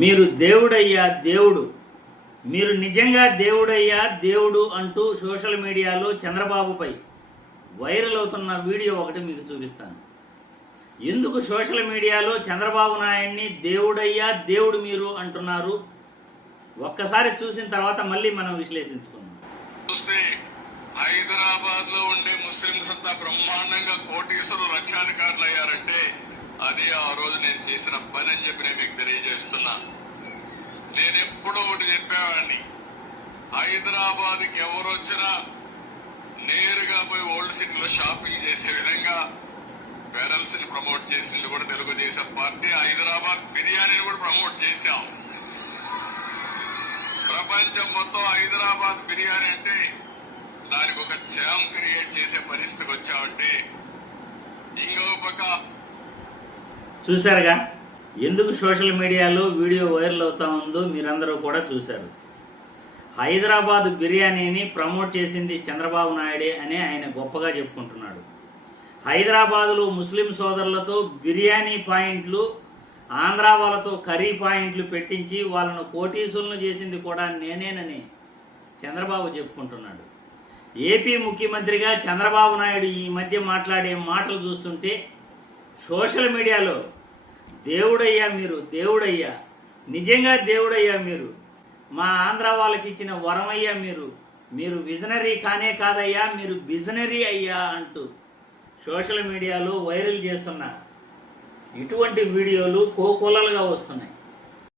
మీరు దేవుడయ్యా దేవుడు, మీరు నిజంగా దేవుడయ్యా దేవుడు అంటూ సోషల్ మీడియాలో చంద్రబాబుపై వైరల్ అవుతున్న వీడియో ఒకటి మీకు చూపిస్తాను. ఎందుకు సోషల్ మీడియాలో చంద్రబాబు నాయుడిని దేవుడయ్యా దేవుడు మీరు అంటున్నారు? ఒక్కసారి చూసిన తర్వాత మళ్ళీ మనం విశ్లేషించుకుందాం. చూస్తే హైదరాబాద్ లో ఉండే ముస్లింస్ అంతా బ్రహ్మాండంగా కోటీశ్వరులు లక్షాధికారులు అయ్యారంటే అది ఆ రోజు నేను చేసిన పని అని చెప్పి నేను మీకు తెలియజేస్తున్నా. నేను ఎప్పుడో ఒకటి చెప్పేవాడిని, హైదరాబాద్కి ఎవరు వచ్చినా నేరుగా పోయి ఓల్డ్ సిటీలో షాపింగ్ చేసే విధంగా పేరెంట్స్ ని ప్రమోట్ చేసింది కూడా తెలుగుదేశం పార్టీ. హైదరాబాద్ బిర్యానీని కూడా ప్రమోట్ చేశాం. ప్రపంచం మొత్తం హైదరాబాద్ బిర్యానీ అంటే దానికి ఒక జామ్ క్రియేట్ చేసే పరిస్థితికి వచ్చామంటే ఇంకో పక్క చూశారుగా ఎందుకు సోషల్ మీడియాలో వీడియో వైరల్ అవుతా ఉందో మీరందరూ కూడా చూశారు. హైదరాబాద్ బిర్యానీని ప్రమోట్ చేసింది చంద్రబాబు నాయుడే అని ఆయన గొప్పగా చెప్పుకుంటున్నాడు. హైదరాబాదులో ముస్లిం సోదరులతో బిర్యానీ పాయింట్లు, ఆంధ్ర వాళ్ళతో కర్రీ పాయింట్లు పెట్టించి వాళ్ళను కోటీసులను చేసింది కూడా నేనేనని చంద్రబాబు చెప్పుకుంటున్నాడు. ఏపీ ముఖ్యమంత్రిగా చంద్రబాబు నాయుడు ఈ మధ్య మాట్లాడే మాటలు చూస్తుంటే సోషల్ మీడియాలో దేవుడయ్యా మీరు, దేవుడయ్యా, నిజంగా దేవుడయ్యా మీరు, మా ఆంధ్ర వాళ్ళకి ఇచ్చిన వరమయ్యా మీరు, మీరు విజనరీ కానే కాదయ్యా, మీరు బిజనరీ అయ్యా అంటూ సోషల్ మీడియాలో వైరల్ చేస్తున్న ఇటువంటి వీడియోలు కోకొల్లలుగా వస్తున్నాయి.